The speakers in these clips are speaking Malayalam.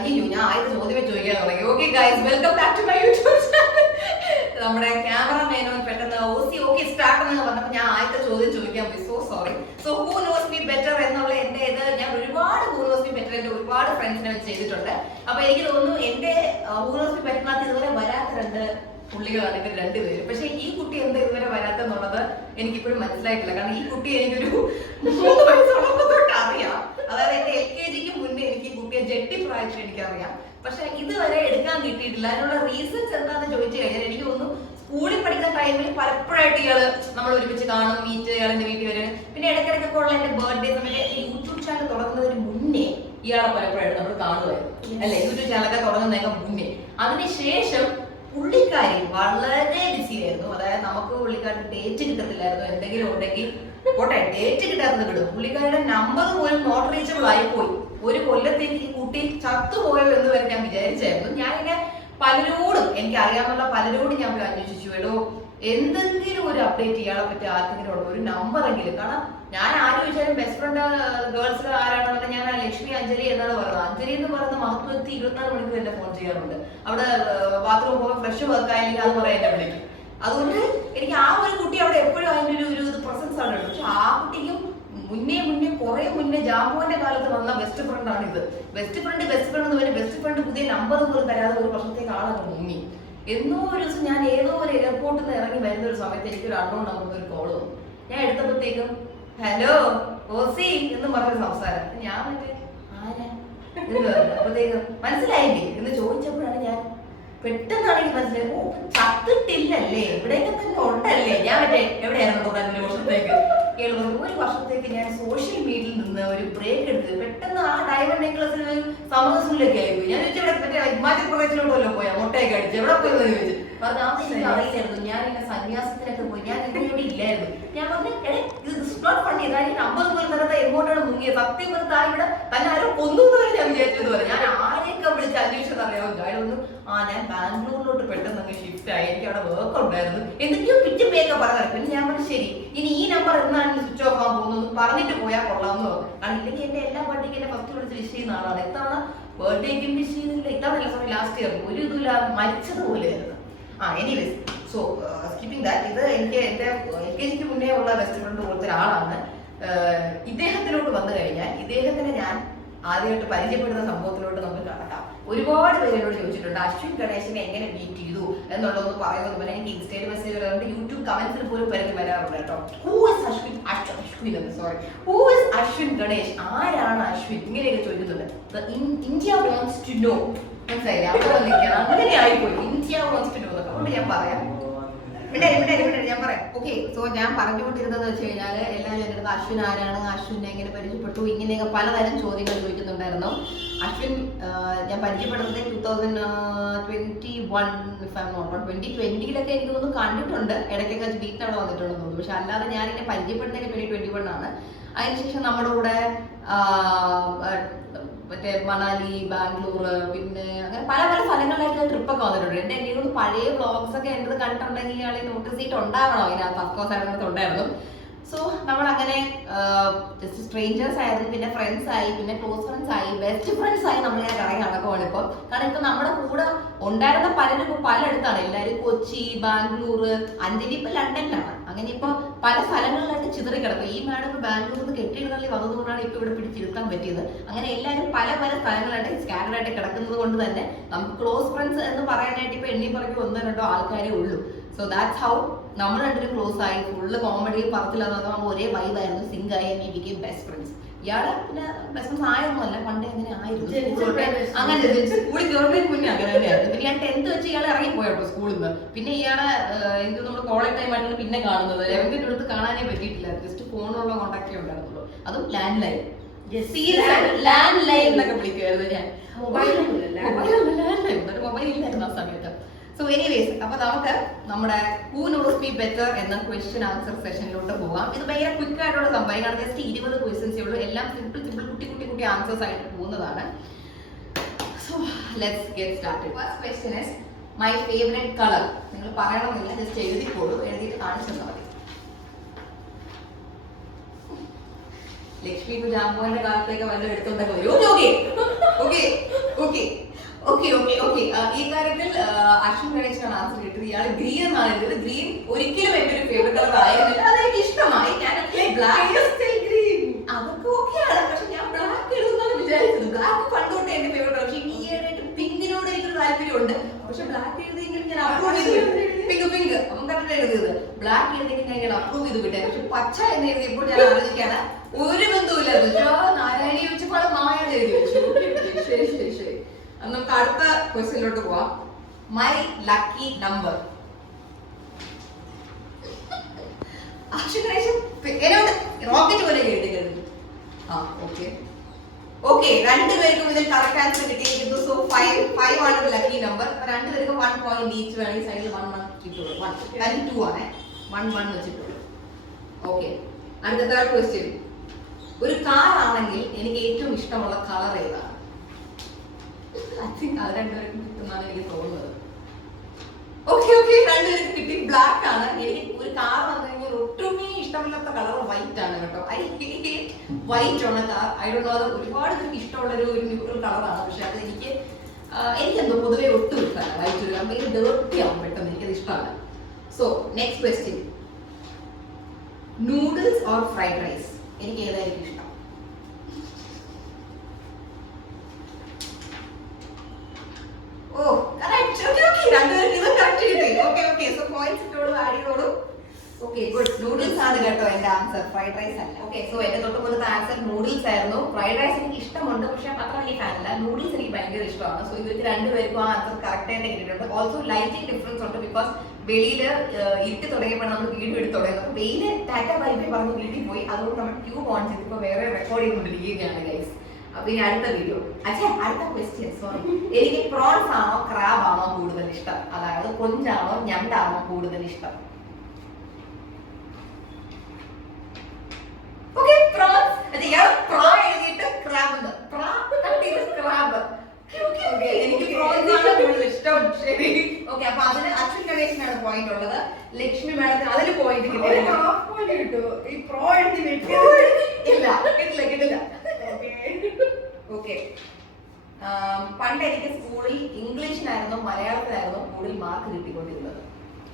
അയ്യോ ഞാൻ ആദ്യത്തെ ചോദ്യം ചോദിക്കാൻ തുടങ്ങി. Okay guys, welcome back to my YouTube channel. നമ്മുടെ ക്യാമറമാനോ പെട്ടെന്ന് ഓക്കെ സ്റ്റാർട്ട് എന്ന് പറഞ്ഞപ്പോൾ ഞാൻ ആദ്യത്തെ ചോദ്യം ചോദിക്കാൻ പോയി. So sorry. So who knows me better എന്നുള്ള എന്റെ ഇത് ഞാൻ ഒരുപാട് ഹൂ നോസ് മീ ബെറ്റർ എന്റെ ഒരുപാട് ഫ്രണ്ട്സിനെ വെച്ച് ചെയ്തിട്ടുണ്ട്. അപ്പൊ എനിക്ക് തോന്നുന്നു എന്റെ ഹൂ നോസ് മീ ബെറ്ററിനകത്ത് ഇതുവരെ വരാത്ത രണ്ട് പുള്ളികളാണ് ഇവർ രണ്ടുപേരും. പക്ഷെ ഈ കുട്ടി എന്താ ഇതുവരെ വരാത്തെന്നുള്ളത് എനിക്കിപ്പോഴും മനസ്സിലായിട്ടില്ല. കാരണം ഈ കുട്ടി എനിക്കൊരു 3 വയസ്സുള്ളപ്പോൾ തൊട്ട് അറിയാം. അതായത് എന്റെ LKGക്ക് മുന്നേ എനിക്ക് ഈ കുട്ടിയെ ജെട്ടി പ്രായത്തിൽ എനിക്കറിയാം. പക്ഷെ ഇതുവരെ എടുക്കാൻ കിട്ടിയിട്ടില്ല. അതിനുള്ള റീസൺസ് എന്താണെന്ന് ചോദിച്ചു കഴിഞ്ഞാൽ എനിക്ക് തോന്നുന്നു സ്കൂളിൽ പഠിക്കുന്ന ടൈമിൽ പലപ്പോഴായിട്ട് ഇയാള് നമ്മൾ ഒരുമിച്ച് കാണും, മീറ്റ് ഇയാൾ എന്റെ വീട്ടിൽ വരും. പിന്നെ ഇടയ്ക്കിടയ്ക്കൊക്കെ ഉള്ള എന്റെ ബർത്ത്ഡേ സമയത്ത് യൂട്യൂബ് ചാനൽ തുടങ്ങുന്നതിന് മുന്നേ ഇയാളെ പലപ്പോഴായിട്ട് നമ്മൾ കാണുമായിരുന്നു അല്ലെ, യൂട്യൂബ് ചാനലൊക്കെ തുടങ്ങുന്നതിനൊക്കെ മുന്നേ. അതിനുശേഷം പുള്ളിക്കാരി വളരെ ബിസി ആയിരുന്നു. അതായത് നമുക്ക് പുള്ളിക്കാരുടെ ഡേറ്റ് കിട്ടത്തില്ലായിരുന്നു. എന്തെങ്കിലും ഉണ്ടെങ്കിൽ പോട്ടെ, ഡേറ്റ് കിട്ടാത്തത് വിടും. പുള്ളിക്കാരുടെ നമ്പർ പോലും നോട്ട് റീച്ചബിൾ ആയിപ്പോയി. ഒരു കൊല്ലത്തേക്ക് ഈ കുട്ടി ചത്തുപോയോ എന്ന് വരെ ഞാൻ വിചാരിച്ചായിരുന്നു. ഞാനിങ്ങനെ പലരോടും എനിക്ക് അറിയാവുന്ന പലരോടും ഞാൻ പോയി അന്വേഷിച്ചു, എടോ എന്തെങ്കിലും ഒരു അപ്ഡേറ്റ് ഇയാളെ പറ്റി ആർക്കെങ്കിലും ഉള്ള ഒരു നമ്പർ എങ്കിലും. കാരണം ഞാൻ ആര് ചോദിച്ചാലും ബെസ്റ്റ് ഫ്രണ്ട് ഗേൾസിൽ ആരാണെന്നല്ല, ഞാൻ ലക്ഷ്മി അഞ്ജലി എന്നാണ് പറയുന്നത്. അഞ്ജലി എന്ന് പറയുന്ന മഹത്വത്തി 24 മണിക്കൂർ എന്നെ ഫോൺ ചെയ്യാറുണ്ട്. അവിടെ ബാത്റൂം പോകുമ്പോൾ ഫ്രഷ് വർക്കായില്ലെങ്കിൽ അത് പറയാൻ എന്നെ വിളിക്കും. അതുകൊണ്ട് എനിക്ക് ആ ഒരു കുട്ടി അവിടെ എപ്പോഴും അതിൻ്റെ ഒരു പ്രസൻസ് ആണ്. പക്ഷെ ആ കുട്ടിക്കും മുന്നേ കുറെ മുന്നേ ജാമ്പുവിന്റെ കാലത്ത് വന്ന ബെസ്റ്റ് ഫ്രണ്ട് ആണ് ഇത്. ബെസ്റ്റ് ഫ്രണ്ട് എന്ന് പറഞ്ഞാൽ ബെസ്റ്റ് ഫ്രണ്ട് പുതിയ നമ്പർ പോലും തരാതെ ഒരു വർഷത്തേക്ക് ആളൊക്കെ മുങ്ങി. എന്നോ ഒരു ദിവസം ഞാൻ ഏതോ ഒരു എയർപോർട്ടിൽ നിന്ന് ഇറങ്ങി വരുന്ന ഒരു സമയത്ത് എനിക്കൊരു അൺനോൺ നമ്പറിൽ ഒരു കോള് വന്നു. ഞാൻ എടുത്തപ്പോഴത്തേക്കും ഹലോ ഓസി എന്ന് പറഞ്ഞൊരു സംസാരം. ഞാൻ മറ്റേ ആരാ എന്ന് പറഞ്ഞു. അപ്പോഴത്തേക്കും മനസ്സിലായില്ലേ എന്ന് ചോദിച്ചപ്പോഴാണ് ഞാൻ പെട്ടെന്നാണെങ്കിൽ മനസ്സിലായി, ഓ ചത്തിട്ടില്ലല്ലേ, ഇവിടെയൊക്കെ തന്നെ ഉണ്ടല്ലേ. ഞാൻ മറ്റേ എവിടെയായിരുന്നു ഒരു വർഷത്തേക്ക് ഒരു വർഷത്തേക്ക് ഞാൻ സോഷ്യൽ മീഡിയയിൽ നിന്ന് ഒരു ബ്രേക്ക് എടുത്ത് പെട്ടെന്ന് ആ ഡയമണ്ട് നെക്ലസിൽ സമരസിലൊക്കെ ആയിപ്പോയി. ഞാൻ ചോദിച്ചു ഇവിടെ മറ്റേ ഹിമാചൽ പ്രദേശിലോട്ടല്ലോ പോയാ മുട്ടയൊക്കെ അടിച്ച് എവിടെ പോയെന്ന് ചോദിച്ചു. പറഞ്ഞു ആ എനിക്ക് അറിയില്ലായിരുന്നു, ഞാൻ ഇങ്ങനെ സന്യാസത്തിനൊക്കെ പോയി, ഞാൻ ഇവിടെ ഇല്ലായിരുന്നു. ഞാൻ പറഞ്ഞു ഫണ്ട് ഇതായി നമ്പർ പോലും തരത്തെ എങ്ങോട്ടാണ് മുങ്ങിയത്, സത്യം പറഞ്ഞ ഇവിടെ തന്നെ ആരോ കൊന്നു ഞാൻ വിചാരിച്ചത് പോലെ. ഞാൻ ആരെയൊക്കെ വിളിച്ച് അന്വേഷിച്ചത് അറിയാമോ? ഞാനൊന്ന് ഞാൻ ബാംഗ്ലൂരിലോട്ട് പെട്ടെന്ന് അങ്ങ് ഷിഫ്റ്റ് ആയി, എനിക്ക് അവിടെ വർക്ക് ഉണ്ടായിരുന്നു, എന്തൊക്കെയോ പിറ്റേയൊക്കെ പറഞ്ഞു. പിന്നെ ഞാൻ പറഞ്ഞു ശരി, ഇനി ഈ നമ്പർ എന്നാണ് സ്വിച്ച് ഓഫ് ആകാൻ പോകുന്നത് പറഞ്ഞിട്ട് പോയാൽ കൊള്ളാമെന്ന് പറഞ്ഞു. കാരണം ഇല്ലെങ്കിൽ എന്റെ എല്ലാ ബർത്ത്ഡേക്ക് എന്നെ ഫസ്റ്റ് വിളിച്ച് വിഷ് ചെയ്യുന്ന ആളാണ്. ഇത്തവണ ബർത്ത്ഡേക്കും വിഷ് ചെയ്യുന്നില്ല, ഇത്തവണ സോറി ലാസ്റ്റ് ഇയർ ഒരു ഇതില്ല, മരിച്ചതുപോലെയായിരുന്നു. എനിവേസ്, സോ സ്കിപ്പിംഗ് ദാറ്റ്, ഇത് എനിക്ക് എന്റെ LKGക്ക് മുന്നേ ഉള്ള ബെസ്റ്റ് ഫ്രണ്ട് പോലത്തെ ഒരാളാണ്. ഇദ്ദേഹത്തിലോട്ട് വന്നു കഴിഞ്ഞാൽ ഇദ്ദേഹത്തിനെ ഞാൻ ആദ്യമായിട്ട് പരിചയപ്പെടുന്ന സംഭവത്തിലോട്ട് നമുക്ക് കടക്കാം. ഒരുപാട് പേര് എന്നോട് ചോദിച്ചിട്ടുണ്ട് അശ്വിൻ ഗണേശനെ എങ്ങനെ മീറ്റ് ചെയ്തു എന്നുള്ളതൊന്ന് പറയുന്നത് പോലെ. എനിക്ക് ഇൻസ്റ്റയിൽ മെസ്സേജ് വരാറുണ്ട്, യൂട്യൂബ് കമന്റ്സിൽ പോലും പലരും വരാറുണ്ട് കേട്ടോ. ഹൂ ഇസ് അശ്വിൻ ഗണേശ്, ആരാണ് അശ്വിൻ, ഇങ്ങനെയൊക്കെ ചോദിക്കുന്നുണ്ട്. ഇന്ത്യ വാണ്ട്സ് ടു നോ, മനസ്സിലായില്ലേ? അവിടെ നിൽക്കണം, അങ്ങനെ ആയിപ്പോയി. ഇന്ത്യ വാണ്ട്സ് ടു നോ എന്നൊക്കെ. അതുകൊണ്ട് ഞാൻ പറയാം, ഞാൻ പറയാം. ഓക്കെ, സോ ഞാൻ പറഞ്ഞുകൊണ്ടിരുന്നത് വെച്ച് കഴിഞ്ഞാല് എല്ലാവരും എൻ്റെ അടുത്ത് അശ്വിൻ ആരാണ്, അശ്വിനെ എങ്ങനെ പരിചയപ്പെട്ടു, ഇങ്ങനെയൊക്കെ പലതരം ചോദ്യങ്ങൾ ചോദിക്കുന്നുണ്ടായിരുന്നു. അശ്വിൻ ഞാൻ പരിചയപ്പെടുന്നത് 2021 2020-ലൊക്കെ എനിക്ക് തോന്നുന്നു കണ്ടിട്ടുണ്ട്, ഇടയ്ക്കൊക്കെ വീട്ടിൽ അവിടെ വന്നിട്ടുണ്ടെന്ന് തോന്നുന്നു. പക്ഷെ അല്ലാതെ ഞാൻ എന്നെ പരിചയപ്പെടുന്നത് 2021 ആണ്. അതിനുശേഷം നമ്മുടെ കൂടെ മറ്റേ മണാലി, ബാംഗ്ലൂർ, പിന്നെ അങ്ങനെ പല പല സ്ഥലങ്ങളിലായിട്ട് ട്രിപ്പൊക്കെ വന്നിട്ടുണ്ട്. എൻ്റെ എനിക്ക് പഴയ വ്ളോഗ്സ് ഒക്കെ എൻ്റെ കണ്ടിട്ടുണ്ടെങ്കിൽ ഇയാളെ നോട്ടീസ് ചെയ്തിട്ട് ഉണ്ടാവണം അതിനകത്ത്. അഫ്കോഴ്സ് അതിനകത്ത് ഉണ്ടായിരുന്നു. സോ നമ്മളങ്ങനെ ജസ്റ്റ് സ്ട്രേഞ്ചേഴ്സ് ആയിരുന്നു, പിന്നെ ഫ്രണ്ട്സ് ആയി, പിന്നെ ക്ലോസ് ഫ്രണ്ട്സ് ആയി, ബെസ്റ്റ് ഫ്രണ്ട്സ് ആയി. നമ്മളിങ്ങനെ കറങ്ങി നടക്കുവാണ് ഇപ്പം. കാരണം ഇപ്പൊ നമ്മുടെ കൂടെ ഉണ്ടായിരുന്ന പലരും ഇപ്പൊ പലയിടത്താണ്. എല്ലാവരും കൊച്ചി, ബാംഗ്ലൂർ, അഞ്ജലി ഇപ്പൊ ലണ്ടനിലാണ്. അങ്ങനെ ഇപ്പൊ പല സ്ഥലങ്ങളിലായിട്ട് ചിതറി കിടക്കും. ഈ മാഡം ഇപ്പൊ ബാംഗ്ലൂരിൽ നിന്ന് കെട്ടിയിടുന്നള്ളി വന്നതുകൊണ്ടാണ് ഇപ്പൊ ഇവിടെ പിടിച്ചിരുത്താൻ പറ്റിയത്. അങ്ങനെ എല്ലാവരും പല പല സ്ഥലങ്ങളായിട്ട് സ്കാറ്റഡ് ആയിട്ട് കിടക്കുന്നത് കൊണ്ട് തന്നെ നമുക്ക് ക്ലോസ് ഫ്രണ്ട്സ് എന്ന് പറയാനായിട്ട് ഇപ്പൊ എണ്ണി പറയ്ക്ക് 1-2 ആൾക്കാരേ ഉള്ളൂ. സോ ദാറ്റ്സ് ഹൗ നമ്മൾ രണ്ടുപേരും ക്ലോസ് ആയി. ഫുള്ള് കോമഡി പറത്തില്ലാതെ ഒരേ വൈബായിരുന്നു, സിങ്ക് ആയി, മീ ബിക്കേം ബെസ്റ്റ് ഫ്രണ്ട്സ്. ഇയാള് പിന്നെ ബെസ്റ്റ് ഫ്രണ്ട്സ് ആയൊന്നുമല്ല, പണ്ടേ അങ്ങനെ ആയിരുന്നു. അങ്ങനെ സ്കൂളിൽ ഗവൺമെന്റ് മുന്നേ അങ്ങനെ തന്നെയായിരുന്നു. പിന്നെ ഞാൻ 10th വെച്ച് ഇയാളെ ഇറങ്ങിപ്പോയോ സ്കൂളിൽ നിന്ന്. പിന്നെ ഇയാളെ എനിക്ക് നമ്മൾ കോളേജ് ടൈം ആയിട്ടാണ് പിന്നെ കാണുന്നത്. 11th അടുത്ത് കാണാനേ പറ്റിയിട്ടില്ല, ജസ്റ്റ് ഫോണിലുള്ള കോൺടാക്റ്റേ ഉണ്ടായിരുന്നുള്ളൂ. അതും ലാൻഡ് ലൈൻ, ലാൻഡ് ലൈൻ എന്നൊക്കെ വിളിക്കുമായിരുന്നു ഞാൻ. മൊബൈൽ ഇല്ലായിരുന്നു ആ സമയത്ത്. സോ എനിവേസ്, അപ്പൊ നമുക്ക് നമ്മുടെ ഹൂ നോസ് മീ ബെറ്റർ എന്ന ക്വസ്റ്റ്യൻ ആൻസർ സെഷനിലോട്ട് പോകാം. ഇത് ഭയങ്കര ക്വിക്ക് ആയിട്ടുള്ള സംഭവം, കാരണം ജസ്റ്റ് 20 ക്വസ്റ്റ്യൻസേ ഉള്ളൂ. എല്ലാം സിമ്പിൾ കുട്ടി ആൻസേഴ്സ് ആയിട്ട് പോകുന്നതാണ്. So let's get started. First question is my favourite colour. നിങ്ങൾ പറയണമെന്നില്ല, ജസ്റ്റ് എഴുതിക്കോളൂ, എഴുതിയിട്ട് കാണിച്ചു തന്നാൽ മതി. ലക്ഷ്മി ജാമ്പുവിന്റെ കാലത്തേക്ക് വല്ല എടുത്തോണ്ടൊക്കെ വരും. Okay okay okay okay okay ഈ കാര്യത്തിൽ അശ്വിൻ ഗണേശനാണ് ആൻസർ കിട്ടിയത്. ഇയാൾ ഗ്രീൻ എന്നാണ് എഴുതിയത്. ഗ്രീൻ ഒരിക്കലും എന്റെ ഒരു ഫേവറേറ്റ് കളർ ആയിരുന്നില്ല. അതെനിക്ക് ഇഷ്ടമായി. ഞാൻ ബ്ലാക്ക് അതൊക്കെ ഓക്കെയാണ്. പക്ഷെ ഞാൻ ബ്ലാക്ക് എഴുതുന്നാണ് വിചാരിച്ചത്. ബ്ലാക്ക് പണ്ടോട്ട് എന്റെ ഫേവറേറ്റ് കളർ. പക്ഷെ ഈയിടെയായിട്ട് പിങ്കിനോട് എനിക്കൊരു താല്പര്യമുണ്ട്. പക്ഷെ ബ്ലാക്ക് എഴുതിയെങ്കിൽ ഞാൻ അപ്രൂവ് ചെയ്ത് പിങ്ക് പിങ്ക് അവൻ കണ്ടിട്ട് എഴുതിയത്. ബ്ലാക്ക് എഴുതിയെങ്കിൽ ഞാൻ അപ്രൂവ് ചെയ്ത് വിട്ടേ. പക്ഷെ പച്ച എന്ന് എഴുതിയപ്പോൾ ഞാൻ ആലോചിക്കാണ് ഒരു ബന്ധവുമില്ല. നാരായണി വെച്ചപ്പോൾ മായാതെ എഴുതി വെച്ചു. ശരി ശരി ശരി. നമുക്ക് അടുത്ത ക്വസ്റ്റ്യനിലോട്ട് പോവാം. My lucky number. എന്നോട് റോക്കറ്റ് പോലെ കേട്ടിരുന്നു. ആ ഓക്കെ ഓക്കെ. രണ്ടുപേർക്കും ഇതിൽ കറക്റ്റ് ആൻസർ കിട്ടിയിരിക്കുന്നു. സോ 5 ആണ് ലക്കി നമ്പർ. രണ്ടുപേർക്കും 1 പോയിന്റ് ഈച്ച് വേണമെങ്കിൽ സൈഡിൽ 1 കിട്ടുള്ളൂ. 2 ആണ് 1 വെച്ചിട്ടുള്ളൂ. ഓക്കെ. അടുത്ത തേർഡ് ക്വസ്റ്റ്യൻ. ഒരു കാർ ആണെങ്കിൽ എനിക്ക് ഏറ്റവും ഇഷ്ടമുള്ള കളർ ഏതാണ്? അത് രണ്ടുപേർക്കും കിട്ടുന്നതാണ് എനിക്ക് തോന്നുന്നത്. Okay okay. രണ്ടുപേർക്കും കിട്ടി. ബ്ലാക്ക് ആണ്. എനിക്ക് ഒരു കാർ വന്നു കഴിഞ്ഞാൽ ഒട്ടുമേ ഇഷ്ടമില്ലാത്ത കളർ വൈറ്റ് ആണ് കേട്ടോ. ഐ ഹേറ്റ് വൈറ്റ് ഉള്ള കാർ. I don't know. അത് ഒരുപാട് പേർക്ക് ഇഷ്ടമുള്ള ഒരു ന്യൂട്രൽ കളറാണ്. പക്ഷെ അത് എനിക്കെന്തോ പൊതുവെ ഒട്ടും ഇഷ്ടമല്ല. വൈറ്റ് ഒരു ഭയങ്കര ഡേർട്ടി ആവും പെട്ടെന്ന്. എനിക്കത് ഇഷ്ടമല്ല. So next question. Noodles or fried rice? എനിക്ക് ഏതായിരിക്കും ഇഷ്ടം? Oh correct. Okay okay. രണ്ടുപേരും ഇത് കറക്റ്റ് കിട്ടി. Okay okay. സോ പോയിന്റ്സ് ഇട്ടോളൂ, ആഡ് ചെയ്തോളൂ. Okay good. നൂഡിൽസ് ആണ് കേട്ടോ എന്റെ ആൻസർ, ഫ്രൈഡ് റൈസ് അല്ല. ഓക്കെ. സോ എന്റെ തൊട്ട് മുന്നത്തെ ആൻസർ നൂഡിൽസ് ആയിരുന്നു. ഫ്രൈഡ് റൈസ് എനിക്ക് ഇഷ്ടമുണ്ട്, പക്ഷെ അത്ര വലിയ ഫാൻ അല്ല. നൂഡിൽസ് എനിക്ക് ഭയങ്കര ഇഷ്ടമാണ്. സോ ഇവർക്ക് രണ്ടുപേർക്കും ആ ആൻസർ കറക്റ്റ് ആയിട്ട് കിട്ടിയിട്ടുണ്ട്. ഓൾസോ ലൈറ്റിംഗ് ഡിഫറൻസ് ഉണ്ട്. ബിക്കോസ് വെളിയിൽ ഇരുട്ടി തുടങ്ങിയപ്പോൾ നമ്മൾ വീഡിയോ എടുത്ത് തുടങ്ങുന്നത്. വെയില് ടാറ്റ ബൈ ബൈ പറഞ്ഞ് വീട്ടിൽ പോയി. അതുകൊണ്ട് നമ്മൾ ട്യൂബ് ഓൺ ചെയ്ത് ഇപ്പോൾ വേറെ റെക്കോർഡ് ചെയ്തുകൊണ്ടിരിക്കുകയാണ് ഗൈസ്. അപ്പൊ ഇനി അടുത്ത വീഡിയോ. അടുത്ത ക്വസ്റ്റ്യൻ. സോറി. എനിക്ക് പ്രോൺസ് ആണോ ക്രാബ് ആണോ കൂടുതൽ ഇഷ്ടം? അതായത് കൊഞ്ചാണോ ഞണ്ടാണോ കൂടുതൽ ഇഷ്ടം? ഓക്കെ. പ്രോൺസ്. പ്രോ എഴുതിയിട്ട് ക്രാബ്. ക്രാബ്. എനിക്ക് പ്രോൺസ് ആണ് കൂടുതൽ ഇഷ്ടം. ശരി. ഓക്കെ. അപ്പൊ അതിന് അശ്വിൻ ഗണേശനാണ് പോയിന്റ് ഉള്ളത്. ലക്ഷ്മി മാഡത്തിന് അതിന് പോയിന്റ് കിട്ടില്ല. കിട്ടില്ല. ഓക്കെ. പണ്ട് എനിക്ക് സ്കൂളിൽ ഇംഗ്ലീഷിനായിരുന്നു മലയാളത്തിനായിരുന്നു കൂടുതൽ മാർക്ക് കിട്ടിക്കൊണ്ടിരുന്നത്.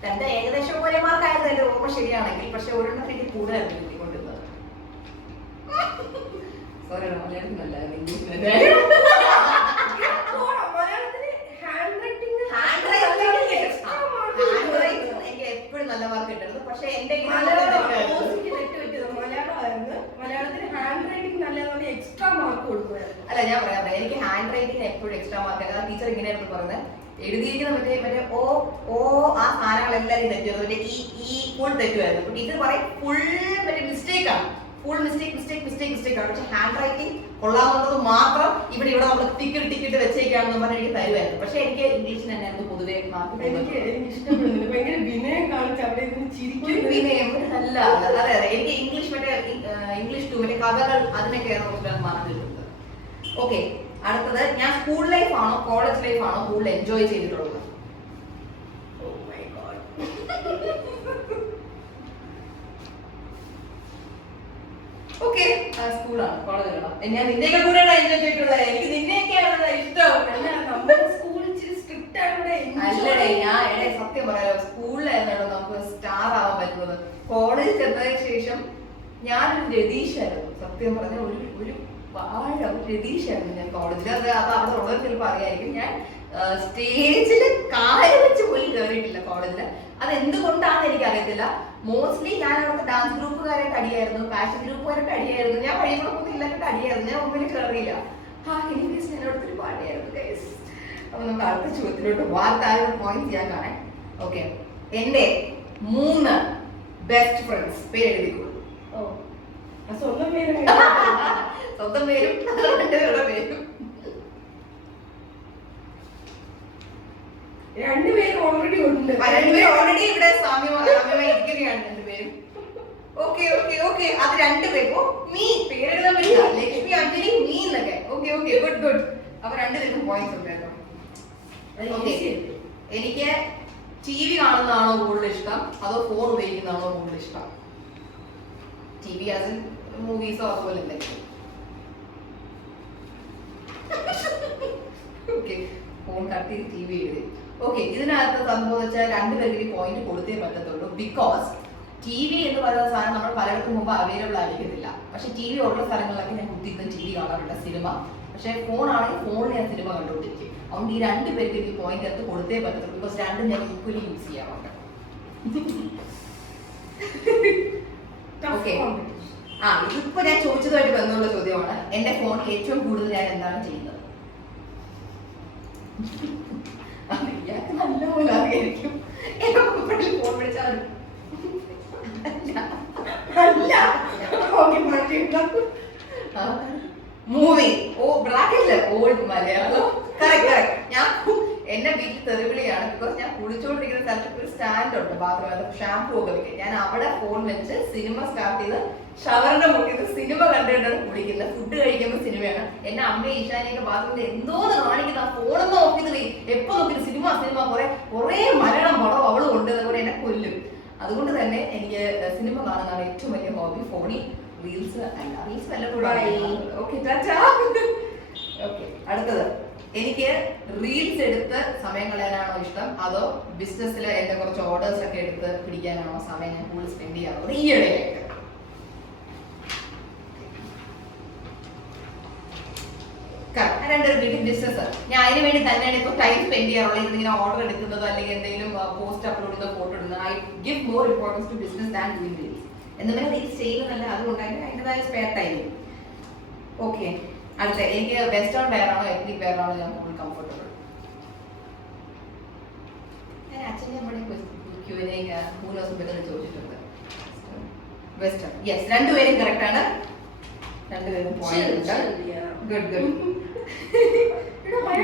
രണ്ട് ഏകദേശം ഒരേ മാർക്കായിരുന്നു എന്റെ ഓർമ്മ ശരിയാണെങ്കിൽ. പക്ഷെ ഒരെണ്ണം എനിക്ക് കൂടുതലായിരുന്നു കിട്ടിക്കൊണ്ടിരുന്നത്. സോറി മലയാളത്തിനല്ലായിരുന്നു, ഇംഗ്ലീഷിനായിരുന്നു. എനിക്ക് എപ്പോഴും നല്ല മാർക്ക് കിട്ടുന്നത്. പക്ഷെ എന്റെ അല്ല ഞാൻ പറയാം, എനിക്ക് ഹാൻഡ് റൈറ്റിംഗ് എപ്പോഴും എക്സ്ട്രാ മാർക്ക്. കാരണം ടീച്ചർ ഇങ്ങനെയായിരുന്നു പറയുന്നത്, എഴുതിയിരിക്കുന്ന മറ്റേ ഓ ആ സാധനങ്ങളെല്ലാവരും തെറ്റുമായിരുന്നു. ഈ ഫുൾ തെറ്റുമായിരുന്നു. ടീച്ചർ പറയും ഫുൾ മറ്റേ മിസ്റ്റേക്ക് ആണ്, ഫുൾ മിസ്റ്റേക്ക് ആണ്. പക്ഷെ ഹാൻഡ് റൈറ്റിംഗ് കൊള്ളാവുന്നത് മാത്രം ഇവിടെ നമ്മൾ ടിക്കറ്റ് വെച്ചേക്കാണെന്ന് പറഞ്ഞ് എനിക്ക് തരുമായിരുന്നു. പക്ഷെ എനിക്ക് ഇംഗ്ലീഷിന് തന്നെയായിരുന്നു പൊതുവെ മാർക്ക്. വിനയം നല്ല. അതെ എനിക്ക് ഇംഗ്ലീഷ് ഇംഗ്ലീഷ് ടു മറ്റേ കഥകൾ അതിനൊക്കെയാണ് കുറച്ച് മാർക്ക് കിട്ടുന്നത്. ഓക്കെ. അടുത്തത്, ഞാൻ സ്കൂൾ ലൈഫ് ആണോ കോളേജ് ലൈഫ് ആണോ കൂടുതൽ എൻജോയ് ചെയ്തിട്ടുള്ളത്? ഓക്കെ. സ്കൂളാണ്, കോളേജാണ്. ഞാൻ നിന്റെയൊക്കെ കൂടെയാണ് എൻജോയ് ചെയ്തിട്ടുള്ളത്. എനിക്ക് നിന്നെയൊക്കെയാണ് ഇഷ്ടം. അല്ലടേ, ഞാൻ സത്യം പറയാലോ, സ്കൂളിലായിരുന്നു നമുക്ക് സ്റ്റാർ ആവാൻ പറ്റുന്നത്. കോളേജ് ചെന്നതിന് ശേഷം ഞാനൊരു രതീഷായിരുന്നു. സത്യം പറഞ്ഞ ഒരു രതീഷായിരുന്നു ഞാൻ കോളേജിൽ. അത് അവിടെ ഉള്ളത് ചിലപ്പോൾ അറിയായിരിക്കും. ഞാൻ സ്റ്റേജിൽ കാര്യം വെച്ച് പോലും കയറിയിട്ടില്ല കോളേജില്. അത് എന്തുകൊണ്ടാണെന്ന് എനിക്കറിയത്തില്ല. മോസ്റ്റ്ലി ഞാൻ അവിടുത്തെ ഡാൻസ് ഗ്രൂപ്പുകാരായിട്ട് അടിയായിരുന്നു, ഫാഷൻ ഗ്രൂപ്പുകാരായിട്ട് അടിയായിരുന്നു. ഞാൻ വഴികളൊന്നും ഇല്ലാണ്ട് അടിയായിരുന്നു. ഞാൻ ഒന്നിനും കയറിയില്ല. എനിക്കേസ് എന്നോടൊരു പാടിയായിരുന്നു ഗൈസ്. അപ്പൊ നമുക്ക് അടുത്ത ചോദ്യത്തിലോട്ട് വാർത്താരുടെ പോയിന്റ് ഞാൻ കാണാൻ. ഓക്കെ. എന്റെ 3 ബെസ്റ്റ് ഫ്രണ്ട്സ് പേര് എഴുതിക്കോളൂ. സ്വന്തം പേരും രണ്ടുപേരുടെ പേരും. രണ്ടുപേരും ഓൾറെഡി ഉണ്ട്. ഓൾറെഡി ഇവിടെ സാമ്യമായി ഇരിക്കുകയാണ് രണ്ടുപേരും. ഓക്കെ. അത് രണ്ടുപേരും മീ പേരെഴുതാൻ പറ്റില്ല. ലക്ഷ്മി, അഞ്ജലി, മീ എന്നൊക്കെ. ഓക്കെ. ഗുഡ്. അപ്പൊ രണ്ടുപേർക്കും പോയിന്റ്സ് ഉണ്ട് കേട്ടോ. എനിക്ക് TV കാണുന്നതാണോ കൂടുതൽ ഇഷ്ടം അതോ ഫോൺ ഉപയോഗിക്കുന്നതാണോ കൂടുതൽ ഇഷ്ടം? TV ആസ് മൂവീസോ അതുപോലെ എന്തെങ്കിലും? ഫോൺ കട്ട് ചെയ്ത് TV എഴുതി. ഓക്കെ, ഇതിനകത്ത് സംഭവം വെച്ചാൽ രണ്ടുപേർക്ക് പോയിന്റ് കൊടുത്തേ പറ്റത്തുള്ളൂ. ബിക്കോസ് TV എന്ന് പറയുന്ന സാധനം നമ്മൾ പലയിടത്തും മുമ്പ് അവൈലബിൾ ആയിരിക്കത്തില്ല. പക്ഷെ TV ഉള്ള സ്ഥലങ്ങളിലൊക്കെ ഞാൻ കുത്തിയിരുന്ന് TV കാണാറുണ്ട്, സിനിമ. പക്ഷെ ഫോൺ ആണെങ്കിൽ ഫോണിൽ ഞാൻ സിനിമ കണ്ടുകൊണ്ടിരിക്കും. അതുകൊണ്ട് ഈ രണ്ടുപേർക്ക് എനിക്ക് പോയിന്റ് എടുത്ത് കൊടുത്തേ പറ്റത്തുള്ളൂ. ബിക്കോസ് രണ്ടും ഞാൻ ഈക്വലി യൂസ് ചെയ്യാറുണ്ട്. ഓക്കെ, ഇതിപ്പോ ഞാൻ ചോദിച്ചതുമായിട്ട് ബന്ധമുള്ള ചോദ്യമാണ്. എന്റെ ഫോണിൽ ഏറ്റവും കൂടുതൽ ഞാൻ എന്താണ് ചെയ്യുന്നത്? ഇയാൾക്ക് നല്ലപോലെ അറിയായിരിക്കും. ഫോൺ വിളിച്ചാലും മൂവി. ഓ, ബ്രാക്കറ്റില് ഓൾഡ് മലയാളം. Correct correct. ഞാൻ എന്നെ വീട്ടിൽ തെറിവിളിയാണ്. ബിക്കോസ് ഞാൻ കുളിച്ചോണ്ടിരിക്കുന്ന സ്ഥലത്ത് ഒരു സ്റ്റാൻഡ് ഉണ്ട്, ബാത്റൂമിൽ ഷാമ്പൂ ഒക്കെ വെക്കാൻ. ഞാൻ അവിടെ ഫോൺ വെച്ച് സിനിമ സ്റ്റാർട്ട് ചെയ്ത് ഷവറിന്റെ മുന്നിൽ സിനിമ കണ്ടുകൊണ്ടാണ് കുളിക്കുന്നത്. ഫുഡ് കഴിക്കുമ്പോൾ സിനിമയാണ്. എന്നെ അമ്മ ഈശാനിയൊക്കെ ബാത്റൂമിൽ എന്തോന്ന് കാണിക്കുന്ന ഫോണൊന്നും നോക്കിയത് എപ്പോ നോക്കിയത് സിനിമ സിനിമ കുറെ മലയാളം പടം അവള് കൊണ്ട് അതുകൊണ്ട് എന്നെ കൊല്ലും. അതുകൊണ്ട് തന്നെ എനിക്ക് സിനിമ കാണുന്നതാണ് ഏറ്റവും വലിയ ഹോബി. ഫോണിൽ റീൽസ് അല്ല, റീൽസ് വല്ലപ്പോഴും. ഓക്കെ, ടാറ്റാ. ഓക്കെ, അടുത്തത്. എനിക്ക് റീൽസ് എടുത്ത് സമയം കളയാനാണോ ഇഷ്ടം, അതോ ബിസിനസ്സിൽ എന്റെ കുറച്ച് ഓർഡേഴ്സ് ഒക്കെ എടുത്ത് പിടിക്കാനാണോ സമയം ഞാൻ കൂടുതൽ സ്പെൻഡ് ചെയ്യാറുള്ളത് ഈ ഇടയിലേക്ക്? രണ്ടൊരു വീട്ടിൽ ബിസിനസ് ഞാൻ അതിന് വേണ്ടി തന്നെയാണ് ഇപ്പോൾ ടൈം സ്പെൻഡ് ചെയ്യാറുള്ളത്. ഇതിങ്ങനെ ഓർഡർ എടുക്കുന്നതോ അല്ലെങ്കിൽ എന്തെങ്കിലും പോസ്റ്റ് അപ്ലോഡ് ചെയ്യുന്ന ഫോട്ടോ ഇടുന്നത്. I give more importance to business than doing reels. എന്തെങ്കിലും റീൽസ് ചെയ്യുന്നതല്ല, അതുകൊണ്ടാണ് അതിൻ്റെതായ സ്പെയർ ടൈം. ഓക്കെ, അടുത്ത. എനിക്ക് വെസ്റ്റേൺ വെയർ ആണോ എത്നിക് വെയർ ആണോ ഞാൻ കൂടുതൽ കംഫർട്ടബിൾ? ഞാൻ അച്ഛൻ്റെ അമ്മയുടെ Q&A 3 ദിവസം മുമ്പ് ചോദിച്ചിട്ടുണ്ട്. വെസ്റ്റേൺ. യെസ്, രണ്ടുപേരും കറക്റ്റ് ആണ്. രണ്ടുപേരും ഗുഡ് ഗുഡ്.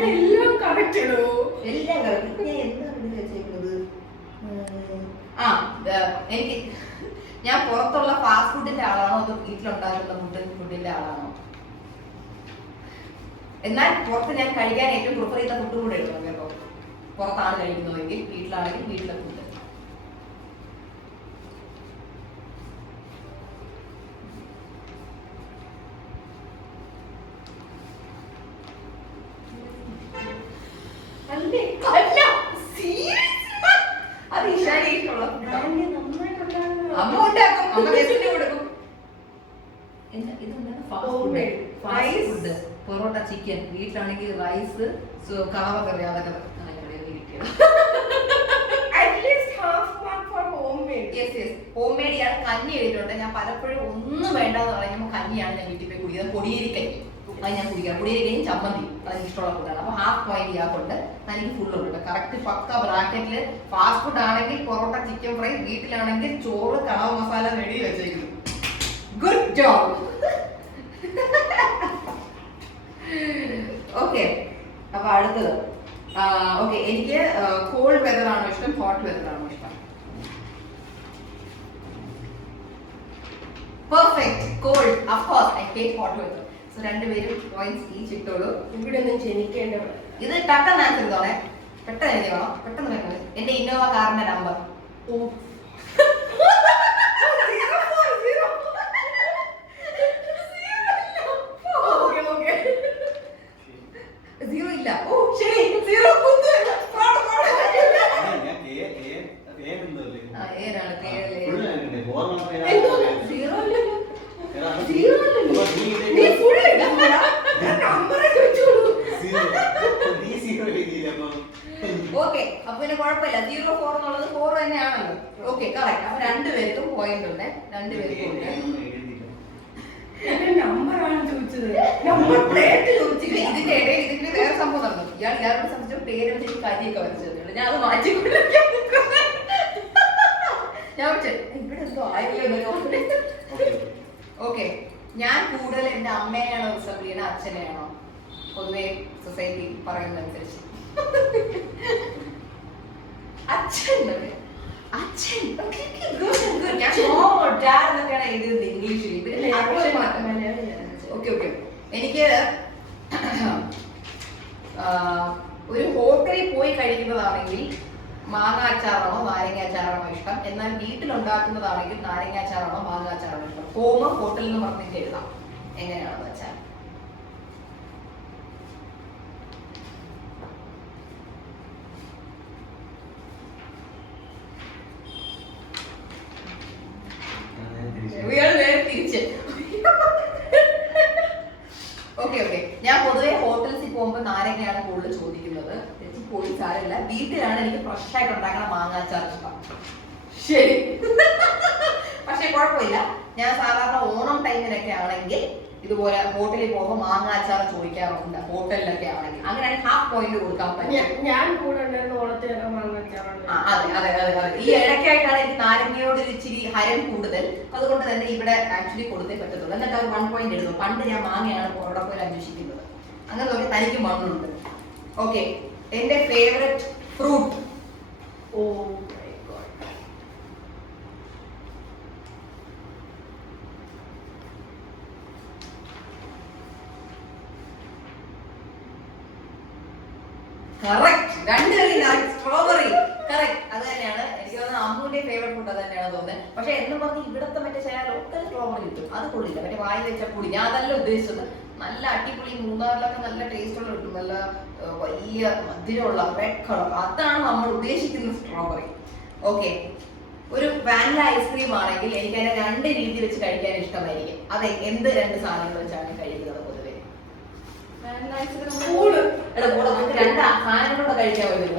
എല്ലാം കറക്റ്റ് ഇടോ, എല്ലാം കറക്റ്റ്. ഞാൻ എന്താണ് വെച്ചേക്കുന്നത്? എനിക്ക് ഞാൻ പുറത്തുള്ള ഫാസ്റ്റ് ഫുഡിന്റെ ആളാണോ അതോ വീട്ടിലുണ്ടാകുന്ന ഫുഡിന്റെ ആളാണോ? എന്നാൽ പുറത്ത് ഞാൻ കഴിക്കാൻ ഏറ്റവും പ്രിഫർ ചെയ്യുന്ന ഫുഡ് കൂടെ എടുക്കണം കേട്ടോ. പുറത്താണ് കഴിക്കുന്നതെങ്കിൽ വീട്ടിലാണെങ്കിൽ വീട്ടിലെ ഫുഡ്. അത് ഇഷാനിട്ടുള്ള അമ്മ ഉണ്ടാക്കും, അമ്മ ഗസ്റ്റിന് കൊടുക്കും. ഇതെന്താണ് ഫാസ്റ്റ് ഫുഡ്? പൊറോട്ട, ചിക്കൻ. വീട്ടിലാണെങ്കിൽ റൈസ്, കറവ കറി, അതൊക്കെ ഹോം മെയ്ഡ്. ഞാൻ കഞ്ഞി എഴുതിയിട്ടുണ്ട്. ഞാൻ പലപ്പോഴും ഒന്നും വേണ്ടെന്ന് പറയുമ്പോൾ കഞ്ഞിയാണ് ഞാൻ വീട്ടിൽ പോയി കുടിക്കുന്നത്. പൊടിയേരി കഞ്ഞി അത് ഞാൻ കുടിക്കാം. പൊടിയേരി കഞ്ഞി, ചമ്മന്തി, അതെനിക്ക് ഇഷ്ടമുള്ള ഫുഡാണ്. അപ്പൊ ഹാഫ് പോയിന്റ് ഇയാൾക്കുണ്ട്, എനിക്ക് ഫുൾ ഉണ്ട്. കറക്റ്റ് പക്ക ബ്രാക്കറ്റില്. ഫാസ്റ്റ് ഫുഡ് ആണെങ്കിൽ പൊറോട്ട, ചിക്കൻ ഫ്രൈ. വീട്ടിലാണെങ്കിൽ ചോറ്, കണവ മസാല റെഡി വെച്ചേക്കുന്നു. Good job. ഓക്കെ, അപ്പൊ അടുത്തത്. ഓക്കെ, എനിക്ക് കോൾഡ് വെതർ ആണോ ഇഷ്ടം, ഹോട്ട് വെതർ ആണോ ഇഷ്ടം? Perfect, cold. Of course I hate hot weather. So രണ്ടുപേരും പോയിന്റ്സ് ഈച്ച് ഇട്ടോളൂ. ഇവിടെ ഒന്നും ജനിക്കേണ്ടത്. ഇത് പെട്ടെന്ന് ആൻസർ ചെയ്തോളെ, പെട്ടെന്ന് എഴുതിയോളാം, പെട്ടെന്ന് വരുന്നത്. എന്റെ ഇന്നോവ കാറിന്റെ നമ്പർ. സീറോ ഇല്ല. ഓ ശരി, സീറോ. ഓക്കെ, അപ്പൊ പിന്നെ കുഴപ്പമില്ല. 04 എന്നുള്ളത് 4 തന്നെയാണല്ലോ. Okay, correct. അപ്പൊ രണ്ടുപേർക്കും പോയിന്റ് ഉണ്ട്, രണ്ടുപേർക്കും ഉണ്ട്. നമ്പറാണ് ചോദിച്ചത്, നമ്പർ പ്ലേറ്റ് ചോദിച്ചില്ല. ഇതിന്റെ ഇടയിൽ ഇതിന്റെ വേറെ സംഭവം നടന്നു. ഇയാളോട് സംബന്ധിച്ച പേര് വെച്ചിട്ട് കരിയൊക്കെ വരച്ചിട്ടുണ്ട്. ഞാൻ അത് മാറ്റിക്കൊണ്ടിരിക്കാൻ ഞാൻ ഇവിടെ എന്തോ ആയില്ലോ. ഓക്കെ, ഞാൻ കൂടുതൽ എന്റെ അമ്മയെയാണോ റിസർവ് ചെയ്യണോ അച്ഛനെയാണോ? പൊതുവെ സൊസൈറ്റി പറയുന്നതനുസരിച്ച് അച്ഛൻ. അച്ഛൻ ഞാൻ ഡാഡ് എന്നൊക്കെയാണ് എഴുതിയത് ഇംഗ്ലീഷിൽ. Okay okay. എനിക്ക് ഒരു ഹോട്ടലിൽ പോയി കഴിക്കുന്നതാണെങ്കിൽ മാങ്ങ അച്ചാറാണോ നാരങ്ങ അച്ചാറാണോ ഇഷ്ടം? എന്നാൽ വീട്ടിലുണ്ടാക്കുന്നതാണെങ്കിൽ നാരങ്ങ അച്ചാറാണോ മാങ്ങ അച്ചാറാണോ ഇഷ്ടം? ഹോട്ടലിൽ നിന്ന് പറഞ്ഞിട്ട് എഴുതാം എങ്ങനെയാണെന്ന് വെച്ചാൽ. നാരങ്ങയാണ് കൂടുതൽ ചോദിക്കുന്നത്. എനിക്ക് പോയി സാരമില്ല, വീട്ടിലാണ് എനിക്ക് ഫ്രഷ് ആയിട്ട് ഉണ്ടാക്കണ മാങ്ങാച്ചാർ ഇഷ്ടം. ശരി. പക്ഷെ കുഴപ്പമില്ല, ഞാൻ സാധാരണ ഓണം ടൈമിലൊക്കെ ആണെങ്കിൽ ഇതുപോലെ ഹോട്ടലിൽ പോകുമ്പോൾ മാങ്ങാച്ചാർ ചോദിക്കാറുണ്ട്. ഹോട്ടലിലൊക്കെ ആണെങ്കിൽ അങ്ങനെയാണെങ്കിൽ ഹാഫ് പോയിന്റ് കൊടുക്കാൻ പറ്റും. ഞാൻ കൂടെ ഓണത്തിനൊക്കെ മാങ്ങാച്ചാറുണ്ട്. അതെ അതെ അതെ അതെ. ഈ ഇടയ്ക്കായിട്ടാണ് എനിക്ക് നാരങ്ങയോട് ഒരു ഇച്ചിരി ഹരം കൂടുതൽ. അതുകൊണ്ട് തന്നെ ഇവിടെ ആക്ച്വലി കൊടുത്തേ പറ്റത്തുള്ളൂ. എന്നിട്ട് അത് 1 പോയിന്റ് എടുക്കും. പണ്ട് ഞാൻ മാങ്ങയാണ് അവിടെ പോയി അന്വേഷിക്കുന്നത്. അങ്ങനെ നോക്കി തനിക്ക് മണ്ണുണ്ട്. ഓക്കെ, എന്റെ ഫേവറേറ്റ് ഫ്രൂട്ട്. ഓ കറക്റ്റ്, രണ്ടുപേരും സ്ട്രോബെറി. കറക്റ്റ്, അത് തന്നെയാണ്. എനിക്ക് തോന്നുന്നത് അമ്മുവിന്റെ ഫേവറേറ്റ് ഫുഡ് അത് തന്നെയാണ് തോന്നുന്നത്. പക്ഷെ എന്ന് പറഞ്ഞ് ഇവിടത്തെ മറ്റേ ചില ലോക്കൽ സ്ട്രോബെറി കിട്ടും, അത് കൊള്ളില്ല. മറ്റേ വായി വെച്ച പൊടി, ഞാൻ അതല്ല ഉദ്ദേശിച്ചത്. നല്ല അടിപൊളി, മൂന്നാറിലൊക്കെ നല്ല ടേസ്റ്റ് ഉള്ള കിട്ടും, നല്ല വലിയ മധുരമുള്ള റെഡ് കളർ, അതാണ് നമ്മൾ ഉദ്ദേശിക്കുന്ന സ്ട്രോബെറി. ഓക്കെ, ഒരു വാനില ഐസ്ക്രീം ആണെങ്കിൽ എനിക്ക് അതിനെ 2 രീതി വെച്ച് കഴിക്കാൻ ഇഷ്ടമായിരിക്കും. അതെ, എന്ത് 2 സാധനങ്ങൾ വെച്ചാണ് കഴിക്കുന്നത് പൊതുവെ? വാനില ഐസ്ക്രീം നമുക്ക് 2 സാധനങ്ങളോടെ കഴിക്കാൻ പറ്റും.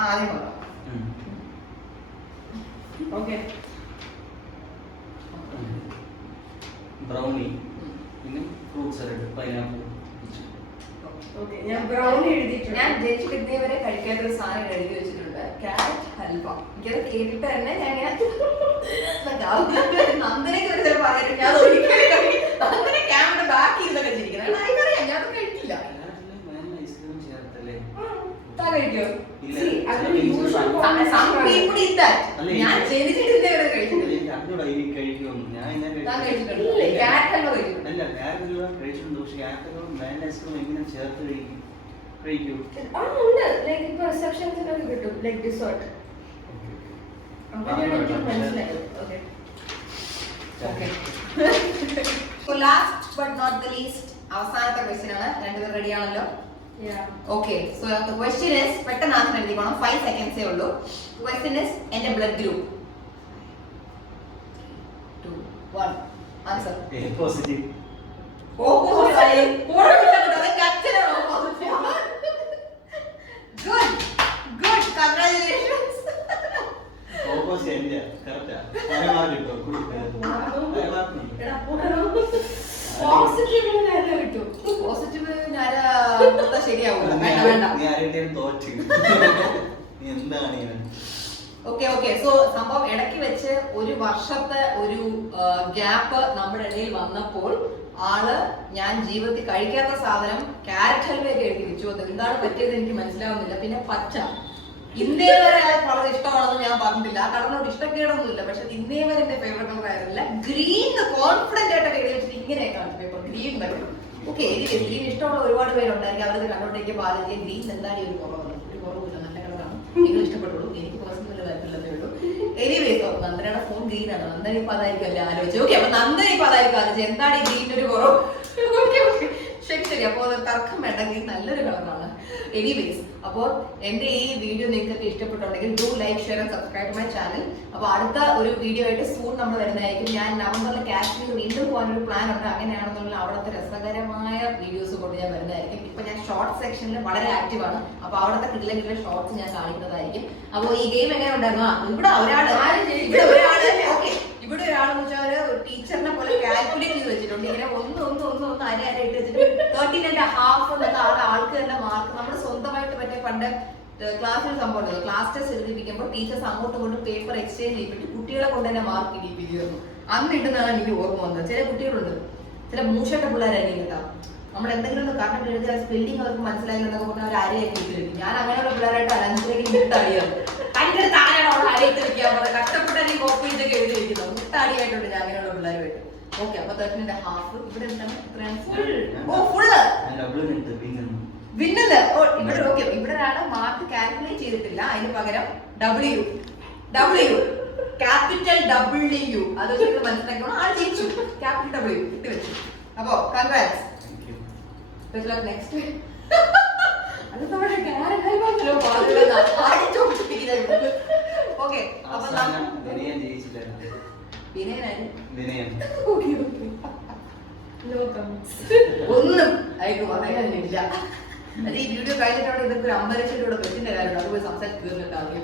ആദ്യം പറയാം. ഓക്കെ, ബ്രൗണി, പിന്നെ ഫ്രൂട്ട് സലാഡ്, പൈനാപ്പിൾ. ഞാൻ ബ്രൗണി എഴുതിയിട്ടുണ്ട്. ഞാൻ ജനിച്ചിട്ട് ഇതേവരെ കഴിക്കാത്ത ഒരു സാധനം എഴുതി വെച്ചിട്ടുണ്ട്, ക്യാരറ്റ് ഹൽവ. എനിക്കത് കേട്ടിട്ട് തന്നെ ഞാൻ നന്ദനയ്ക്ക് ഒരു ചില പറഞ്ഞിട്ട് ഞാൻ നന്ദനെ ക്യാമറ ബാക്കി ഇരുന്നൊക്കെ ചിരിക്കുന്നത്. എനിക്കറിയാം, ഞാൻ കഴിക്കില്ല. കഴിക്കോ? ഞാൻ ജനിച്ചിട്ട് ഇതേവരെ കഴിച്ചിട്ടില്ല. Last but not the least, അവസാനത്തെ ക്വസ്റ്റ്യൻ ആണ്. രണ്ടുപേർ റെഡി ആണല്ലോ? Okay, so the question is, പെട്ടെന്ന് ആൻസർ എഴുതിക്കോണം, 5 seconds ഏ ഉള്ളൂ. Question is, എന്റെ blood group. 2 1 answer. A positive. O positive. Good good, congratulations. Opposite എന്റെ കറക്റ്റാ. ഞാൻ മാർക്ക് ഇട്ടോ പോസിറ്റീവ് ശരിയാവും. ഓക്കെ ഓക്കെ, സോ സംഭവം ഇടയ്ക്ക് വെച്ച് 1 വർഷത്തെ ഒരു ഗ്യാപ്പ് നമ്മുടെ ഇടയിൽ വന്നപ്പോൾ ആള് ഞാൻ ജീവിതത്തിൽ കഴിക്കാത്ത സാധനം ക്യാരറ്റ് ഹൽവയൊക്കെ എഴുതി വെച്ചു. അത് എന്താണ് പറ്റിയത് എനിക്ക് മനസ്സിലാവുന്നില്ല. പിന്നെ പച്ച, ഇന്നേ വരെ വളരെ ഇഷ്ടമാണെന്ന് ഞാൻ പറഞ്ഞിട്ടില്ല. ആ കളറിനോട് ഇഷ്ടക്കേടൊന്നുമില്ല, പക്ഷെ ഇന്നേ വരെ എന്റെ ഫേവറേറ്റ് കളർ ആയിരുന്നില്ല. ഗ്രീൻ കോൺഫിഡന്റ് ആയിട്ടൊക്കെ എഴുതി വെച്ചിട്ട് ഇങ്ങനെയൊക്കെയാണ് പേപ്പർ ഗ്രീൻ എന്നൊക്കെ. ഓക്കെ, എനിക്ക് ഗ്രീൻ ഇഷ്ടമുള്ള ഒരുപാട് പേരുണ്ടായിരിക്കും. അവരത് കണ്ടോണ്ടിരിക്കുക, ബാലജി ഗ്രീൻ എന്താണ് ഒരു കുറവുള്ളത്? ഒരു കുറവില്ല, നല്ല കളറാണ്. നിങ്ങൾ ഇഷ്ടപ്പെട്ടുള്ളൂ, എനിക്ക് പേഴ്സണൽ താല്പര്യമില്ലെന്നേ ഉള്ളൂ. എനിവേസ്, നന്ദനയുടെ ഫോൺ ഗ്രീൻ ആണ്. നന്ദന ഇപ്പൊ അതായിരിക്കും അല്ലേ ആലോചിച്ചു. ഓക്കെ, അപ്പൊ നന്ദന ഇപ്പൊ അതായിരിക്കും ആലോചിച്ചു എന്താണ് ഈ ഗ്രീൻ ഒരു കുറവ്. ഓക്കെ ഓക്കെ, ശരി ശരി. അപ്പോൾ തർക്കം വേണ്ട, ഗ്രീൻ നല്ലൊരു കളറാണ്. എനിവേസ്, അപ്പോൾ എന്റെ ഈ വീഡിയോ നിങ്ങൾക്ക് ഇഷ്ടപ്പെട്ടുണ്ടെങ്കിൽ do like, share and subscribe to my channel. അപ്പോൾ അടുത്ത ഒരു വീഡിയോ ആയിട്ട് സൂൺ നമ്മൾ വരുന്നതായിരിക്കും. ഞാൻ നവംബറിൽ കാശ്മീർ വീണ്ടും പോകാനൊരു പ്ലാൻ ഉണ്ട്. അങ്ങനെയാണെന്നുള്ള അവിടുത്തെ രസകരമായ വീഡിയോസ് കൊണ്ട് ഞാൻ വരുന്നതായിരിക്കും. ഇപ്പൊ ഞാൻ ഷോർട്ട് സെക്ഷനിൽ വളരെ ആക്റ്റീവ് ആണ്. അപ്പൊ അവിടുത്തെ കിട്ടില്ല ഷോർട്സ് ഞാൻ കാണിക്കുന്നതായിരിക്കും. അപ്പോൾ ഈ ഗെയിം എങ്ങനെ ഉണ്ടായിരുന്നു? ഇവിടെ ഇവിടെ ഒരാളെന്ന് വെച്ചാൽ ഒരു ടീച്ചറിനെ പോലെ കാൽക്കുലേറ്റ് ചെയ്ത് വെച്ചിട്ടുണ്ട്. ഇങ്ങനെ ഒന്ന് അര ഇട്ട് വെച്ചിട്ട് 13.5 എന്നൊക്കെ ആൾക്ക് തന്നെ മാർക്ക്. നമ്മുടെ സ്വന്തമായിട്ട് മറ്റേ പണ്ട് ക്ലാസ്സിൽ സംഭവം ഉണ്ടല്ലോ, ക്ലാസ് ടെസ്റ്റ് എഴുതിപ്പിക്കുമ്പോൾ ടീച്ചേഴ്സ് അങ്ങോട്ടും ഇങ്ങോട്ടും പേപ്പർ എക്സ്ചേഞ്ച് ചെയ്തിട്ട് കുട്ടികളെ കൊണ്ട് തന്നെ മാർക്ക് ഇടിപ്പിക്കുന്നു. അന്ന് ഇടുന്നതാണ് എനിക്ക് ഓർമ്മ വന്നത്. ചില കുട്ടികളുണ്ട്, ചില മൂഷട്ട പിള്ളേരായിരിക്കും കേട്ടോ. നമ്മൾ എന്തെങ്കിലും ഒന്ന് കാരണം എഴുതിയാൽ സ്പെല്ലിംഗ് അവർക്ക് മനസ്സിലായില്ല എന്നൊക്കെ പറഞ്ഞാൽ അവർ അരയൊക്കെ ഇട്ട് വെക്കും. ഞാൻ അങ്ങനെയുള്ള പിള്ളേരായിട്ട് അലഞ്ചിലേക്ക് മുട്ടാടിയാണ്. അതിന്റെ താഴെയാണ് അവിടെ അരയിട്ട് വെക്കാൻ പറഞ്ഞത്. കഷ്ടപ്പെട്ടാണ് കോപ്പി ഇതൊക്കെ എഴുതി വെക്കുന്നത്. മുട്ടാടിയായിട്ടുണ്ട് ഞാൻ അങ്ങനെയുള്ള പിള്ളേരുമായിട്ട്. ഓക്കെ, അപ്പൊ 13.5 ഇവിടെ എന്താണ്? വിന്നത്. ഇവിടെ ഓക്കെ, ഇവിടെ ഒരാള് മാർക്ക് കാൽക്കുലേറ്റ് ചെയ്തിട്ടില്ല. അതിന് പകരം W ക്യാപിറ്റൽ W അത് വെച്ചിട്ട് മനസ്സിലാക്കണം. ആൾ ജയിച്ചു. ക്യാപിറ്റൽ W ഇട്ട് വെച്ചു. അപ്പൊ കൺഗ്രാറ്റ്സ്. നെക്സ്റ്റ് ഓക്കെ, അപ്പൊ വിനയനായി വിനയൻ. No comments. ഒന്നും അയക്ക് പറയാനില്ല. അത് ഈ വീഡിയോ കഴിഞ്ഞിട്ട് അവിടെ ഇതൊക്കെ ഒരു 50 ലക്ഷം രൂപയുടെ പെറ്റിന്റെ കാര്യമാണ്. അത് പോയി സംസാരിച്ച് തീർന്നിട്ടാകും.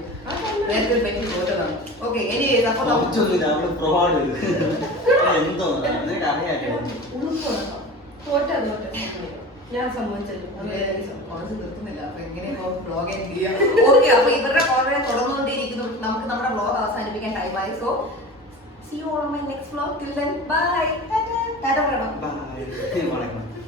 നേരത്തെ ഒരു പെറ്റി പോറ്റതാണ്. ഓക്കെ ഇനി അപ്പൊ കുറച്ചൊന്നുമില്ല, അവള് provide ചെയ്തു. എന്തോ നിനക്ക് അറിയാലോ. തോട്ടെ ഞാൻ സമ്മതിച്ചല്ലോ. കോളേജ് നിർത്തുന്നില്ല. അപ്പൊ എങ്ങനെയാ വ്ളോഗ് ചെയ്യാം? ഓക്കെ അപ്പൊ ഇവരുടെ കോളേജ് തുടർന്നുകൊണ്ടിരിക്കുന്നു. നമുക്ക് നമ്മുടെ വ്ളോഗ് അവസാനിപ്പിക്കാൻ ടൈമായി. So see you all on my next vlog. Till then, bye. Tata. Tata പറയണം. Bye.